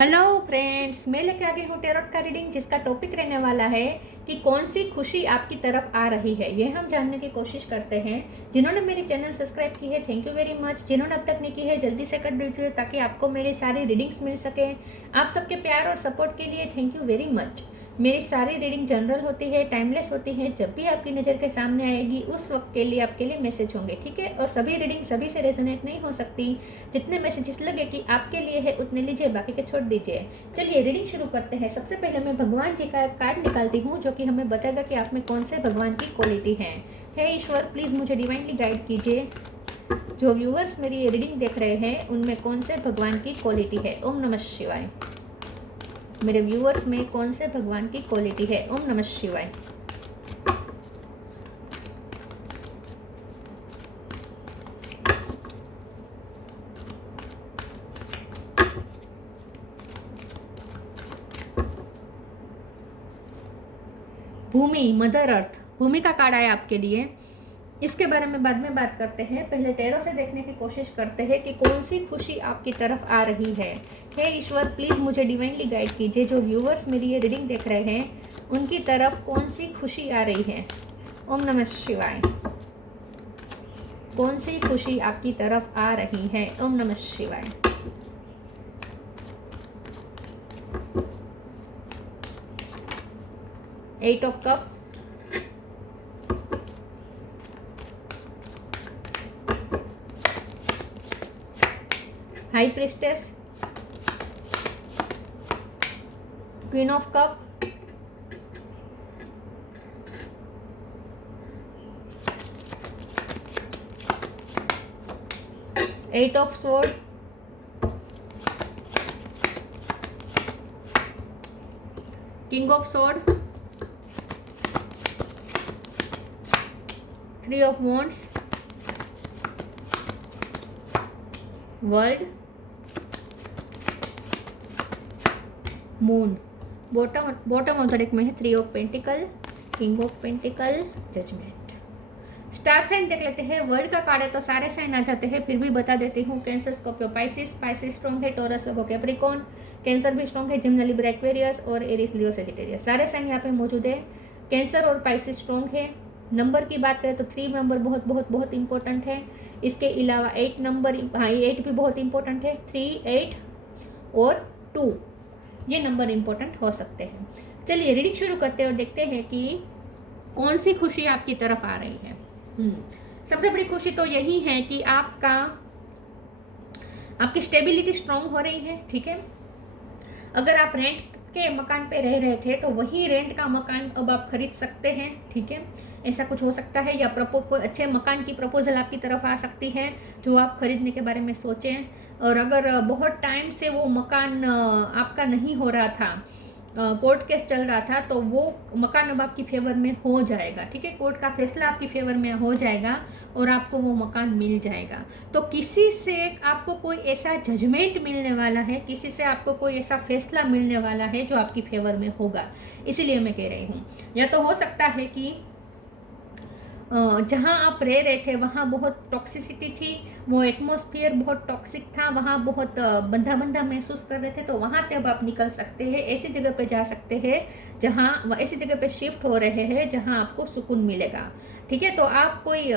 Hello friends, मैं लेके आ गई हूँ टेरोट का रीडिंग, जिसका टॉपिक रहने वाला है कि कौन सी खुशी आपकी तरफ आ रही है। ये हम जानने की कोशिश करते हैं। जिन्होंने मेरी चैनल सब्सक्राइब की है, थैंक यू वेरी मच। जिन्होंने अब तक नहीं की है, जल्दी से कर दीजिए ताकि आपको मेरी सारी रीडिंग्स मिल सके। आप सबके प्यार और सपोर्ट के लिए थैंक यू वेरी मच। मेरी सारी रीडिंग जनरल होती है, टाइमलेस होती है। जब भी आपकी नज़र के सामने आएगी उस वक्त के लिए आपके लिए मैसेज होंगे, ठीक है। और सभी रीडिंग सभी से रेजोनेट नहीं हो सकती। जितने मैसेजेस लगे कि आपके लिए है उतने लीजिए, बाकी के छोड़ दीजिए। चलिए रीडिंग शुरू करते हैं। सबसे पहले मैं भगवान जी का एक कार्ड निकालती हूँ जो कि हमें बताएगा कि आप में कौन से भगवान की क्वालिटी है। हे ईश्वर, प्लीज़ मुझे डिवाइनली गाइड कीजिए। जो व्यूअर्स मेरी ये रीडिंग देख रहे हैं उनमें कौन से भगवान की क्वालिटी है। ओम नमः शिवाय। मेरे व्यूअर्स में कौन से भगवान की क्वालिटी है। ओम नमः शिवाय। भूमि, मदर अर्थ, भूमि का कार्ड आया आपके लिए। इसके बारे में बाद में बात करते हैं। पहले टैरो से देखने की कोशिश करते हैं कि कौन सी खुशी आपकी तरफ आ रही है। हे ईश्वर, प्लीज़ मुझे डिवाइनली गाइड कीजिए। जो व्यूअर्स मेरी ये रीडिंग देख रहे हैं उनकी तरफ कौन सी खुशी आ रही है। ओम नमः शिवाय। कौन सी खुशी आपकी तरफ आ रही है। ओम नमः शिवाय। Eight of cup, high priestess, queen of cup, eight of sword, king of sword, three of wands, world, moon. Bottom of the deck में है three of pentacle, king of pentacle, judgment. Star sign देख लेते हैं। World का card है तो सारे sign आ जाते हैं, फिर भी बता देती हूँ। कैंसर, स्कॉर्पियो, पाइसिस स्ट्रॉन्ग है। टॉरस, कैप्रिकॉर्न, कैंसर भी स्ट्रॉन्ग है। जिम्ना, लिब्रा, एक्वेरियस और एरिस, लियो, सजिटेरियस, सारे साइन यहाँ पे मौजूद है। कैंसर और पाइसिस स्ट्रॉन्ग है। नंबर की बात करें तो 3 नंबर बहुत बहुत बहुत इंपॉर्टेंट है। इसके अलावा 8 नंबर, हाँ 8 भी बहुत इंपॉर्टेंट है। 3, 8 और 2 ये नंबर इंपॉर्टेंट हो सकते हैं। चलिए रीडिंग शुरू करते हैं और देखते हैं कि कौन सी खुशी आपकी तरफ आ रही है। सबसे बड़ी खुशी तो यही है कि आपकी स्टेबिलिटी स्ट्रांग हो रही है, ठीक है। अगर आप रेंट के मकान पे रह रहे थे तो वही रेंट का मकान अब आप खरीद सकते हैं, ठीक है। ऐसा कुछ हो सकता है, या अच्छे मकान की प्रपोजल आपकी तरफ आ सकती है जो आप खरीदने के बारे में सोचें। और अगर बहुत टाइम से वो मकान आपका नहीं हो रहा था, कोर्ट केस चल रहा था, तो वो मकान अब आपकी फेवर में हो जाएगा, ठीक है। कोर्ट का फैसला आपकी फेवर में हो जाएगा और आपको वो मकान मिल जाएगा। तो किसी से आपको कोई ऐसा जजमेंट मिलने वाला है, किसी से आपको कोई ऐसा फैसला मिलने वाला है जो आपकी फेवर में होगा। इसीलिए मैं कह रही हूँ। या तो हो सकता है कि जहाँ आप रह रहे थे वहाँ बहुत टॉक्सिसिटी थी, वो एटमॉस्फेयर बहुत टॉक्सिक था, वहाँ बहुत बंधा बंधा महसूस कर रहे थे, तो वहाँ से अब आप निकल सकते हैं। ऐसी जगह पे जा सकते हैं जहाँ, ऐसी जगह पे शिफ्ट हो रहे हैं जहाँ आपको सुकून मिलेगा, ठीक है। तो आप कोई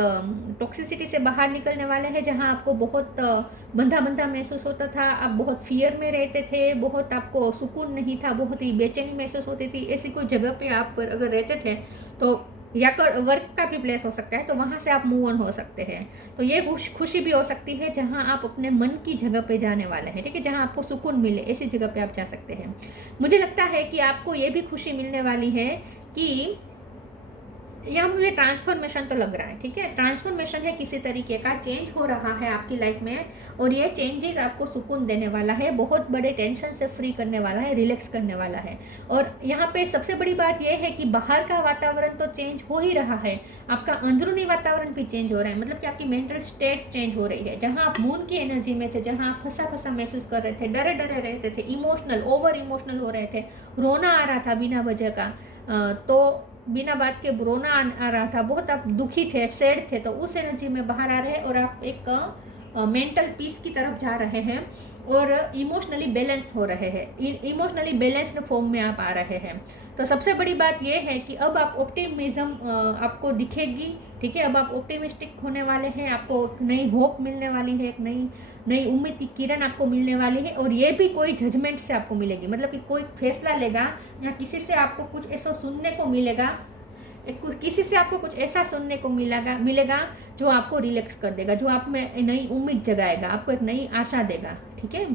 टॉक्सिसिटी से बाहर निकलने वाले हैं जहाँ आपको बहुत बंधा बंधा महसूस होता था, आप बहुत फियर में रहते थे, बहुत आपको सुकून नहीं था, बहुत ही बेचैनी महसूस होती थी। ऐसी कोई जगह पे आप अगर रहते थे तो, या वर्क का भी प्लेस हो सकता है, तो वहाँ से आप मूव ऑन हो सकते हैं। तो ये खुशी भी हो सकती है जहाँ आप अपने मन की जगह पे जाने वाले हैं, ठीक है, जहाँ आपको सुकून मिले, ऐसी जगह पे आप जा सकते हैं। मुझे लगता है कि आपको ये भी खुशी मिलने वाली है कि यहाँ मुझे ट्रांसफॉर्मेशन तो लग रहा है, ठीक है। ट्रांसफॉर्मेशन है, किसी तरीके का चेंज हो रहा है आपकी लाइफ में, और ये चेंजेस आपको सुकून देने वाला है, बहुत बड़े टेंशन से फ्री करने वाला है, रिलैक्स करने वाला है। और यहाँ पे सबसे बड़ी बात यह है कि बाहर का वातावरण तो चेंज हो ही रहा है, आपका अंदरूनी वातावरण भी चेंज हो रहा है। मतलब कि आपकी मेंटल स्टेट चेंज हो रही है। जहाँ आप मून की एनर्जी में थे, जहाँ आप फंसा फंसा महसूस कर रहे थे, डरे डरे रहते थे, इमोशनल, ओवर इमोशनल हो रहे थे, रोना आ रहा था बिना वजह का, तो बिना बात के रोना आ रहा था, बहुत आप दुखी थे, सैड थे, तो उस एनर्जी में बाहर आ रहे हैं और आप एक मेंटल पीस की तरफ जा रहे हैं और इमोशनली बैलेंस हो रहे हैं, इमोशनली बैलेंस्ड फॉर्म में आप आ रहे हैं। तो सबसे बड़ी बात यह है कि अब आप ऑप्टिमिज्म आपको दिखेगी, ठीक है। अब आप ऑप्टिमिस्टिक होने वाले हैं, आपको एक नई होप मिलने वाली है, एक नई नई उम्मीद की किरण आपको मिलने वाली है। और ये भी कोई जजमेंट से आपको मिलेगी, मतलब कि कोई फैसला लेगा या किसी से आपको कुछ ऐसा सुनने को मिलेगा, किसी से आपको कुछ ऐसा सुनने को मिलेगा जो आपको रिलैक्स कर देगा, जो आप में नई उम्मीद जगाएगा, आपको एक नई आशा देगा, ठीक है।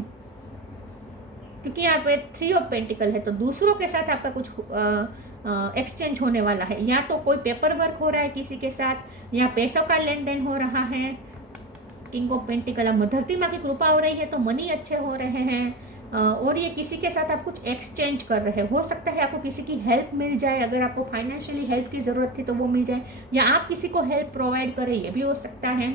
क्योंकि यहाँ पे 3 ऑफ पेंटिकल है, तो दूसरों के साथ आपका कुछ एक्सचेंज होने वाला है, या तो कोई पेपर वर्क हो रहा है किसी के साथ, या पैसों का लेन देन हो रहा है। किंग ऑफ पेंटिकल, धरती माँ की कृपा हो रही है तो मनी अच्छे हो रहे हैं, और ये किसी के साथ आप कुछ एक्सचेंज कर रहे हो सकता है आपको किसी की हेल्प मिल जाए, अगर आपको फाइनेंशियली हेल्प की ज़रूरत थी तो वो मिल जाए, या आप किसी को हेल्प प्रोवाइड करें, ये भी हो सकता है।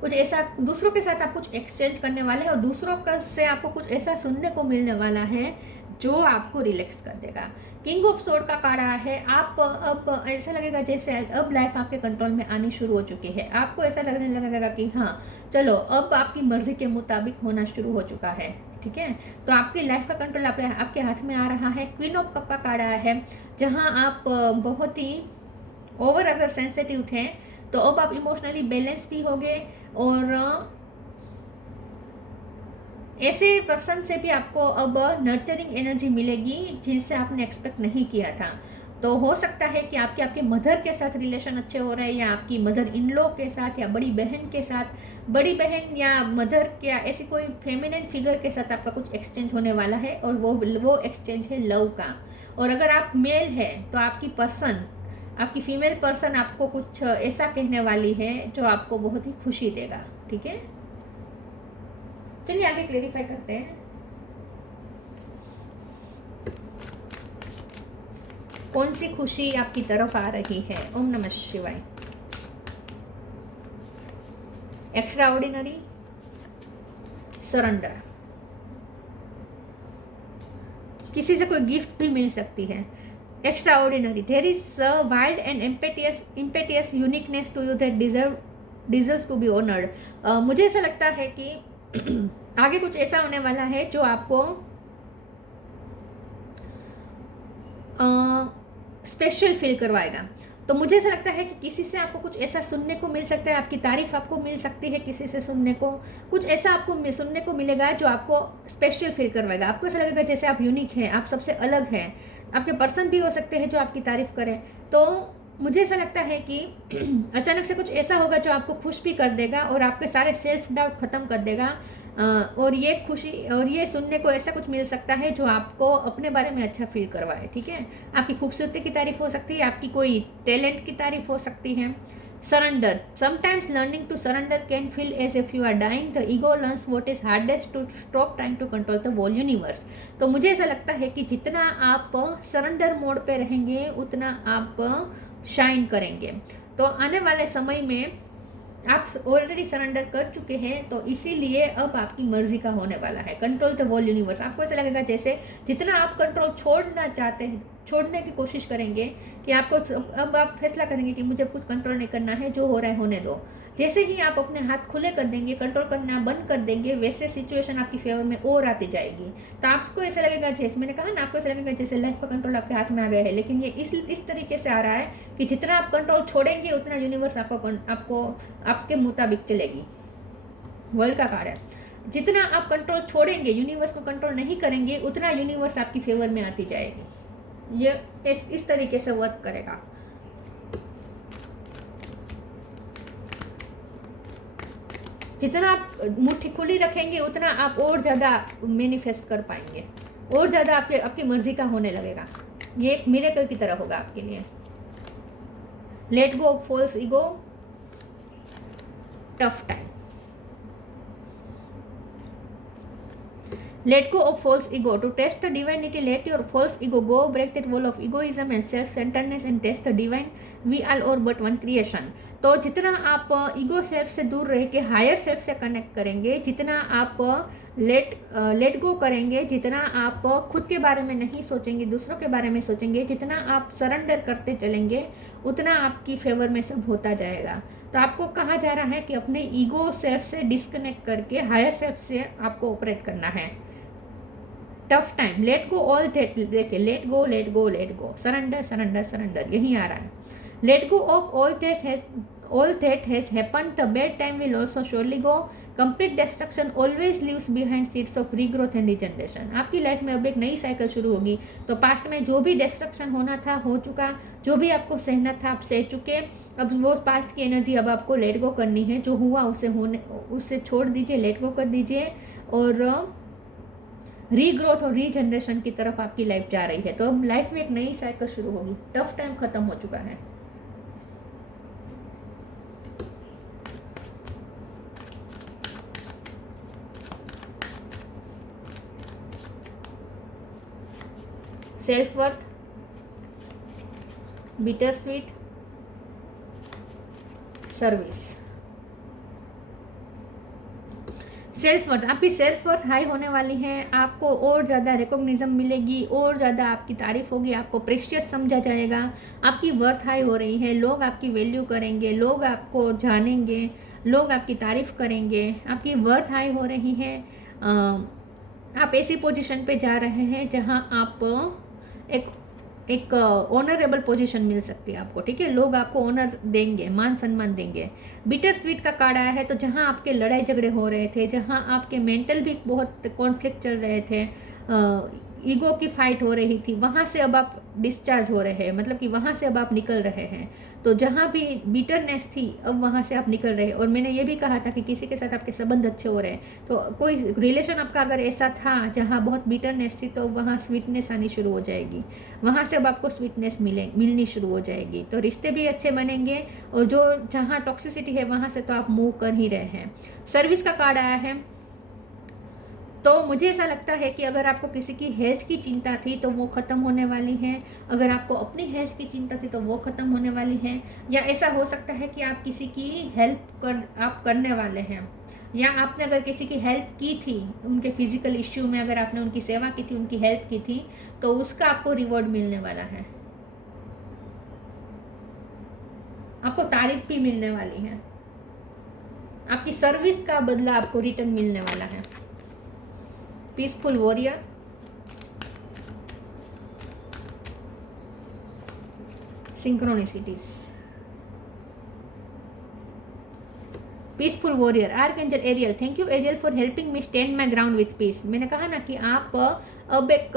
कुछ ऐसा दूसरों के साथ आप कुछ एक्सचेंज करने वाले हैं और दूसरों से आपको कुछ ऐसा सुनने को मिलने वाला है जो आपको रिलैक्स कर देगा। किंग ऑफ सोर्ड का कार्ड आया है, आप अब ऐसा लगेगा जैसे अब लाइफ आपके कंट्रोल में आनी शुरू हो चुकी है, आपको ऐसा लगने लगेगा कि हाँ चलो अब आपकी मर्जी के मुताबिक होना शुरू हो चुका है, ठीक है। तो आपकी लाइफ का कंट्रोल आपके हाथ में आ रहा है। क्वीन ऑफ कप का कार्ड आया है, जहाँ आप बहुत ही ओवर अगर सेंसिटिव थे तो अब आप इमोशनली बैलेंस भी होगे, और ऐसे पर्सन से भी आपको अब नर्चरिंग एनर्जी मिलेगी जिससे आपने एक्सपेक्ट नहीं किया था। तो हो सकता है कि आपके मदर के साथ रिलेशन अच्छे हो रहे हैं, या आपकी मदर इन लॉ के साथ, या बड़ी बहन के साथ, बड़ी बहन या मदर या ऐसी कोई फेमिनिन फिगर के साथ आपका कुछ एक्सचेंज होने वाला है, और वो एक्सचेंज है लव का। और अगर आप मेल है तो आपकी फीमेल पर्सन आपको कुछ ऐसा कहने वाली है जो आपको बहुत ही खुशी देगा, ठीक है। चलिए आगे क्लेरिफाई करते हैं। कौन सी खुशी आपकी तरफ आ रही है? ओम नमः शिवाय। एक्स्ट्रा ऑर्डिनरी, सरेंडर, किसी से कोई गिफ्ट भी मिल सकती है। Extraordinary, there is a wild and impetuous uniqueness to you that deserves to be honoured. मुझे ऐसा लगता है कि आगे कुछ ऐसा होने वाला है जो आपको स्पेशल फील करवाएगा। तो मुझे ऐसा लगता है कि किसी से आपको कुछ ऐसा सुनने को मिल सकता है, आपकी तारीफ आपको मिल सकती है किसी से सुनने को, कुछ ऐसा आपको सुनने को मिलेगा जो आपको स्पेशल फील करवाएगा। आपको ऐसा लगेगा जैसे आप यूनिक हैं, आप सबसे अलग हैं। आपके पर्सन भी हो सकते हैं जो आपकी तारीफ करें। तो मुझे ऐसा लगता है कि अचानक से कुछ ऐसा होगा जो आपको खुश भी कर देगा और आपके सारे सेल्फ डाउट ख़त्म कर देगा। और ये खुशी और ये सुनने को ऐसा कुछ मिल सकता है जो आपको अपने बारे में अच्छा फील करवाए, ठीक है। आपकी खूबसूरती की तारीफ हो सकती है, आपकी कोई टैलेंट की तारीफ हो सकती है। Surrender, sometimes learning to surrender can feel as if you are dying. The ego learns what is hardest to stop trying to control the whole universe. तो मुझे ऐसा लगता है कि जितना आप सरेंडर मोड पे रहेंगे उतना आप शाइन करेंगे। तो आने वाले समय में आप ऑलरेडी सरेंडर कर चुके हैं, तो इसीलिए अब आपकी मर्जी का होने वाला है। कंट्रोल द होल यूनिवर्स, आपको ऐसा लगेगा जैसे जितना आप कंट्रोल छोड़ना चाहते हैं, छोड़ने की कोशिश करेंगे कि आपको अब आप फैसला करेंगे कि मुझे कुछ कंट्रोल नहीं करना है, जो हो रहा है होने दो। जैसे ही आप अपने हाथ खुले कर देंगे, कंट्रोल करना बंद कर देंगे, वैसे सिचुएशन आपकी फेवर में और आती जाएगी। तो आपको ऐसा लगेगा, जैसे मैंने कहा ना, आपको ऐसा लगेगा जैसे लाइफ का कंट्रोल आपके हाथ में आ गया है। लेकिन ये इस तरीके से आ रहा है कि जितना आप कंट्रोल छोड़ेंगे उतना यूनिवर्स आपको आपके मुताबिक चलेगी। वर्ल्ड का कार्ड है, जितना आप कंट्रोल छोड़ेंगे, यूनिवर्स को कंट्रोल नहीं करेंगे, उतना यूनिवर्स आपकी फेवर में आती जाएगी। ये इस तरीके से वर्क करेगा। जितना आप मुट्ठी खुली रखेंगे उतना आप और ज़्यादा मैनिफेस्ट कर पाएंगे, और ज़्यादा आपकी मर्जी का होने लगेगा। ये एक मिरेकल की तरह होगा आपके लिए। Let go of false ego, tough time. Let go of false ego. To test the divinity, let your false ego go. Break that wall of egoism and self-centeredness and test the divine. We all are but one creation. तो जितना आप ego self से दूर रह के higher self से connect करेंगे, जितना आप लेट गो करेंगे, जितना आप खुद के बारे में नहीं सोचेंगे, दूसरों के बारे में सोचेंगे, जितना आप सरेंडर करते चलेंगे उतना आपकी फेवर में सब होता जाएगा। तो आपको कहा जा रहा है कि अपने ईगो सेल्फ से डिस्कनेक्ट करके हायर सेल्फ से आपको ऑपरेट करना है। Tough time, let go all that, देखिए let go let go let go, surrender surrender surrender, यही आ रहा है। Let go of all that has happened, the bad time will also surely go, complete destruction always leaves behind seeds of regrowth and regeneration। आपकी life में अब एक नई cycle शुरू होगी। तो पास्ट में जो भी डिस्ट्रक्शन होना था हो चुका, जो भी आपको सहना था आप सह चुके। अब वो पास्ट की एनर्जी अब आपको लेट गो करनी है, जो हुआ उससे छोड़ दीजिए, लेट गो कर दीजिए, और रीग्रोथ और रीजनरेशन की तरफ आपकी लाइफ जा रही है। तो अब लाइफ में एक नई साइकिल शुरू होगी, टफ टाइम खत्म हो चुका है। Self worth, bitter sweet, service. Self worth, आपकी सेल्फ वर्थ हाई होने वाली है, आपको और ज़्यादा रिकॉग्निज्म मिलेगी, और ज़्यादा आपकी तारीफ होगी, आपको प्रेशियस समझा जाएगा। आपकी वर्थ हाई हो रही है, लोग आपकी वैल्यू करेंगे, लोग आपको जानेंगे, लोग आपकी तारीफ करेंगे, आपकी वर्थ हाई हो रही है। आप ऐसी पोजीशन पे जा रहे हैं जहां आप एक ऑनरेबल पोजीशन मिल सकती है आपको, ठीक है। लोग आपको ऑनर देंगे, मान सम्मान देंगे। बिटर स्वीट का कार्ड आया है, तो जहां आपके लड़ाई झगड़े हो रहे थे, जहां आपके मेंटल भी बहुत कॉन्फ्लिक्ट चल रहे थे, ईगो की फाइट हो रही थी, वहाँ से अब आप डिस्चार्ज हो रहे हैं, मतलब कि वहाँ से अब आप निकल रहे हैं। तो जहाँ भी बिटरनेस थी अब वहाँ से आप निकल रहे हैं। और मैंने ये भी कहा था कि किसी के साथ आपके संबंध अच्छे हो रहे हैं, तो कोई रिलेशन आपका अगर ऐसा था जहाँ बहुत बिटरनेस थी, तो वहाँ स्वीटनेस आनी शुरू हो जाएगी, वहाँ से अब आपको स्वीटनेस मिलनी शुरू हो जाएगी। तो रिश्ते भी अच्छे बनेंगे, और जो जहाँ टॉक्सिसिटी है वहाँ से तो आप मूव कर ही रहे हैं। सर्विस का कार्ड आया है, तो मुझे ऐसा लगता है कि अगर आपको किसी की हेल्थ की चिंता थी तो वो ख़त्म होने वाली है, अगर आपको अपनी हेल्थ की चिंता थी तो वो ख़त्म होने वाली है। या ऐसा हो सकता है कि आप किसी की हेल्प आप करने वाले हैं, या आपने अगर किसी की हेल्प की थी उनके फिजिकल इश्यू में, अगर आपने उनकी सेवा की थी, उनकी हेल्प की थी, तो उसका आपको रिवॉर्ड मिलने वाला है, आपको तारीफ भी मिलने वाली है, आपकी सर्विस का बदला आपको रिटर्न मिलने वाला है। Peaceful warrior, synchronicities. Peaceful warrior, archangel Ariel, thank you Ariel for helping me stand my ground with peace. मैंने कहा ना कि आप अब एक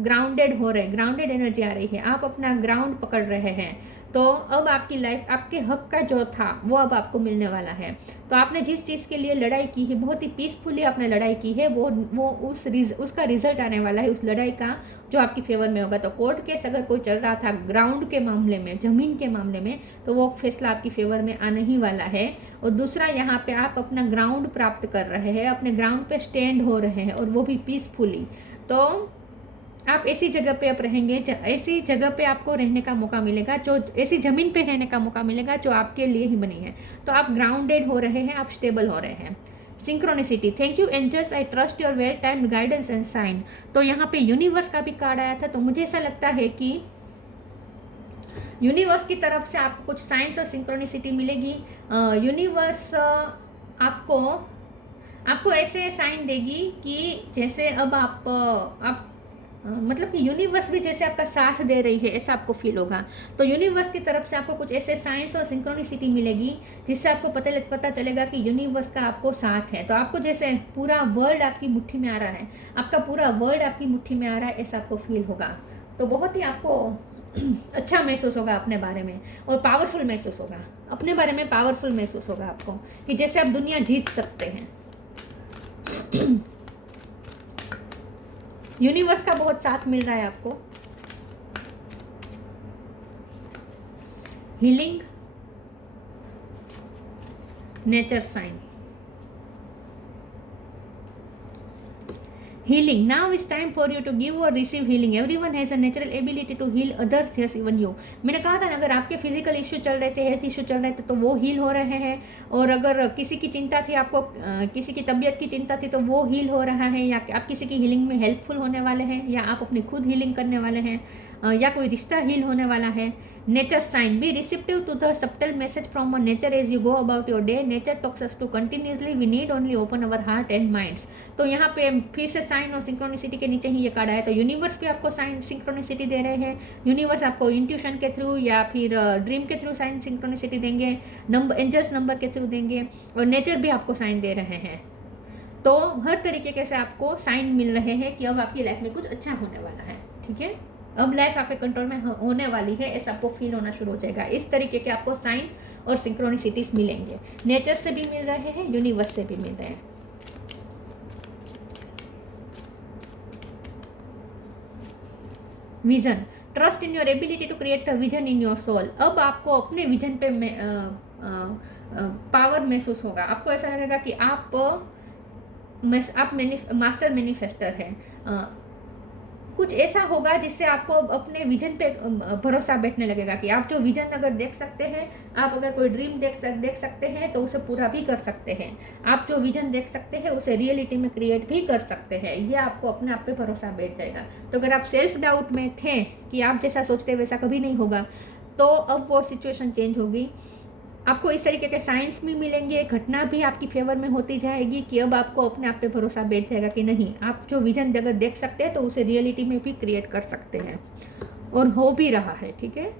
ग्राउंडेड हो रहे, ग्राउंडेड एनर्जी आ रही है, आप अपना ग्राउंड पकड़ रहे हैं। तो अब आपकी लाइफ, आपके हक का जो था वो अब आपको मिलने वाला है। तो आपने जिस चीज़ के लिए लड़ाई की है, बहुत ही पीसफुली आपने लड़ाई की है, वो उसका रिजल्ट आने वाला है, उस लड़ाई का, जो आपकी फेवर में होगा। तो कोर्ट केस अगर कोई चल रहा था ग्राउंड के मामले में, ज़मीन के मामले में, तो वो फैसला आपकी फेवर में आने ही वाला है। और दूसरा, यहाँ पे आप अपना ग्राउंड प्राप्त कर रहे हैं, अपने ग्राउंड पे स्टैंड हो रहे हैं, और वो भी पीसफुली। तो आप ऐसी जगह पे आप रहेंगे, ऐसी जगह पे आपको रहने का मौका मिलेगा, जो ऐसी ज़मीन पे रहने का मौका मिलेगा जो आपके लिए ही बनी है। तो आप ग्राउंडेड हो रहे हैं, आप स्टेबल हो रहे हैं। Synchronicity, thank you angels, I trust your well timed guidance and sign. तो यहाँ पे यूनिवर्स का भी कार्ड आया था, तो मुझे ऐसा लगता है कि यूनिवर्स की तरफ से आपको कुछ साइंस और सिंक्रोनिसिटी मिलेगी। यूनिवर्स आपको ऐसे साइन देगी कि जैसे अब आप मतलब कि यूनिवर्स भी जैसे आपका साथ दे रही है, ऐसा आपको फील होगा। तो यूनिवर्स की तरफ से आपको कुछ ऐसे साइंस और सिंक्रोनिसिटी मिलेगी जिससे आपको पता चलेगा कि यूनिवर्स का आपको साथ है। तो आपको जैसे पूरा वर्ल्ड आपकी मुट्ठी में आ रहा है, आपका पूरा वर्ल्ड आपकी मुट्ठी में आ रहा है, ऐसा आपको फील होगा। तो बहुत ही आपको अच्छा महसूस होगा अपने बारे में, और पावरफुल महसूस होगा अपने बारे में, पावरफुल महसूस होगा आपको कि जैसे आप दुनिया जीत सकते हैं। यूनिवर्स का बहुत साथ मिल रहा है आपको। Healing, nature sign, healing, now is time for you to give और receive healing, everyone has a natural ability to heal others, yes even you. मैंने कहा था ना, अगर आपके फिजिकल इश्यू चल रहे थे, हेल्थ इश्यू चल रहे थे, तो वो हील हो रहे हैं। और अगर किसी की चिंता थी आपको, किसी की तबीयत की चिंता थी, तो वो हील हो रहा है, या आप किसी की हीलिंग में हेल्पफुल होने वाले हैं, या आप अपनी खुद हीलिंग करने वाले हैं, या कोई रिश्ता हील होने वाला है। Nature sign, be receptive to the subtle message from a nature as you go about your day, nature talks us to continuously, we need only open our heart and minds. तो यहाँ पे फिर से sign और synchronicity के नीचे ही ये card आया, तो यूनिवर्स भी आपको साइन सिंक्रोनिसिटी दे रहे हैं। यूनिवर्स आपको इंट्यूशन के थ्रू या फिर ड्रीम के थ्रू साइन सिंक्रोनिसिटी देंगे, नंबर एंजल्स नंबर के थ्रू देंगे, और नेचर भी आपको साइन दे रहे हैं। तो हर तरीके से आपको साइन मिल रहे हैं कि अब आपकी लाइफ में कुछ अच्छा होने वाला है, ठीक है। अब लाइफ आपके कंट्रोल में होने वाली है, ऐसा आपको फील होना शुरू हो जाएगा। इस तरीके के आपको साइन और सिंक्रोनिसिटीज मिलेंगे, नेचर से भी मिल रहे हैं, यूनिवर्स से भी मिल रहे हैं। Vision, trust in your ability to create the vision in your soul. अब आपको अपने विजन पे पावर महसूस होगा। आपको ऐसा लगेगा कि आप मास्टर मैनिफेस्टर हैं। कुछ ऐसा होगा जिससे आपको अपने विजन पे भरोसा बैठने लगेगा कि आप जो विजन अगर देख सकते हैं, आप अगर कोई ड्रीम देख सकते हैं, तो उसे पूरा भी कर सकते हैं। आप जो विजन देख सकते हैं उसे रियलिटी में क्रिएट भी कर सकते हैं। ये आपको अपने आप पे भरोसा बैठ जाएगा। तो अगर आप सेल्फ डाउट में थे कि आप जैसा सोचते वैसा कभी नहीं होगा, तो अब वो सिचुएशन चेंज होगी। आपको इस तरीके के साइंस भी मिलेंगे, घटना भी आपकी फेवर में होती जाएगी कि अब आपको अपने आप पे भरोसा बैठ जाएगा कि नहीं, आप जो विजन अगर देख सकते हैं तो उसे रियलिटी में भी क्रिएट कर सकते हैं, और हो भी रहा है, ठीक है।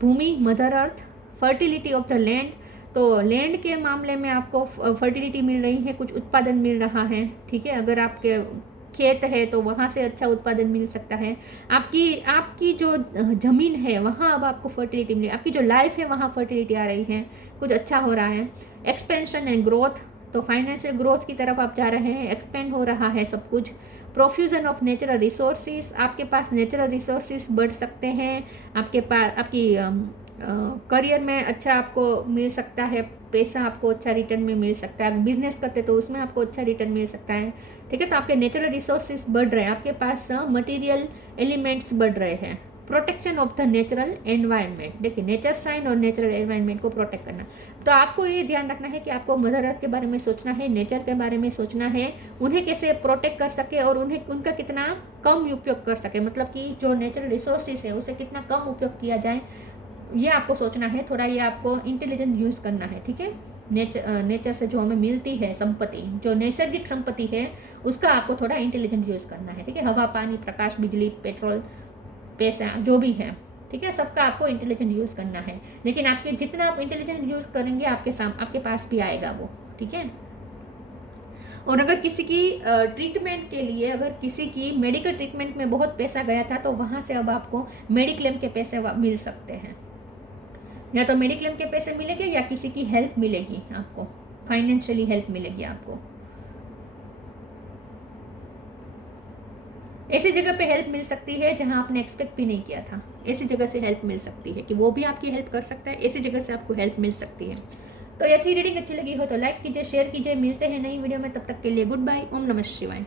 Bhumi, mother earth, fertility of the land, तो लैंड के मामले में आपको फर्टिलिटी मिल रही है, कुछ उत्पादन मिल रहा है, ठीक है। अगर आपके खेत है तो वहाँ से अच्छा उत्पादन मिल सकता है। आपकी जो ज़मीन है वहाँ अब आपको फर्टिलिटी मिले, आपकी जो लाइफ है वहाँ फर्टिलिटी आ रही है, कुछ अच्छा हो रहा है। एक्सपेंशन एंड ग्रोथ, तो फाइनेंशियल ग्रोथ की तरफ आप जा रहे हैं, एक्सपेंड हो रहा है सब कुछ। प्रोफ्यूजन ऑफ नेचुरल रिसोर्सेज, आपके पास नेचुरल रिसोर्सेज बढ़ सकते हैं, आपके पास आपकी करियर में अच्छा आपको मिल सकता है, पैसा आपको अच्छा रिटर्न में मिल सकता है। बिजनेस करते तो उसमें आपको अच्छा रिटर्न मिल सकता है, ठीक है। तो आपके नेचुरल रिसोर्सेज बढ़ रहे हैं, आपके पास मटेरियल एलिमेंट्स बढ़ रहे हैं। Protection of the natural environment, देखिए नेचर साइन और नेचुरल एनवायरनमेंट को प्रोटेक्ट करना। तो आपको ये ध्यान रखना है कि आपको मदर अर्थ के बारे में सोचना है, नेचर के बारे में सोचना है, उन्हें कैसे प्रोटेक्ट कर सके और उनका कितना कम उपयोग कर सके, मतलब कि जो नेचुरल रिसोर्सेज है उसे कितना कम उपयोग किया जाए, ये आपको सोचना है। थोड़ा ये आपको इंटेलिजेंट यूज़ करना है, ठीक है। नेचर से जो हमें मिलती है संपत्ति, जो नैसर्गिक संपत्ति है, उसका आपको थोड़ा इंटेलिजेंट यूज़ करना है, ठीक है। हवा, पानी, प्रकाश, बिजली, पेट्रोल, पैसा, जो भी है, ठीक है, सबका आपको इंटेलिजेंट यूज़ करना है। लेकिन आपके जितना आप इंटेलिजेंट यूज़ करेंगे आपके पास भी आएगा वो, ठीक है। और अगर किसी की ट्रीटमेंट के लिए, अगर किसी की मेडिकल ट्रीटमेंट में बहुत पैसा गया था, तो वहाँ से अब आपको मेडिक्लेम के पैसे मिल सकते हैं। या तो मेडिक्लेम के पैसे मिलेंगे या किसी की हेल्प मिलेगी, आपको फाइनेंशियली हेल्प मिलेगी आपको। ऐसी जगह पे हेल्प मिल सकती है जहां आपने एक्सपेक्ट भी नहीं किया था, ऐसी जगह से हेल्प मिल सकती है कि वो भी आपकी हेल्प कर सकता है, ऐसी जगह से आपको हेल्प मिल सकती है। तो यदि रीडिंग अच्छी लगी हो तो लाइक कीजिए, शेयर कीजिए। मिलते हैं नई वीडियो में, तब तक के लिए गुड बाय। ओम नमः शिवाय।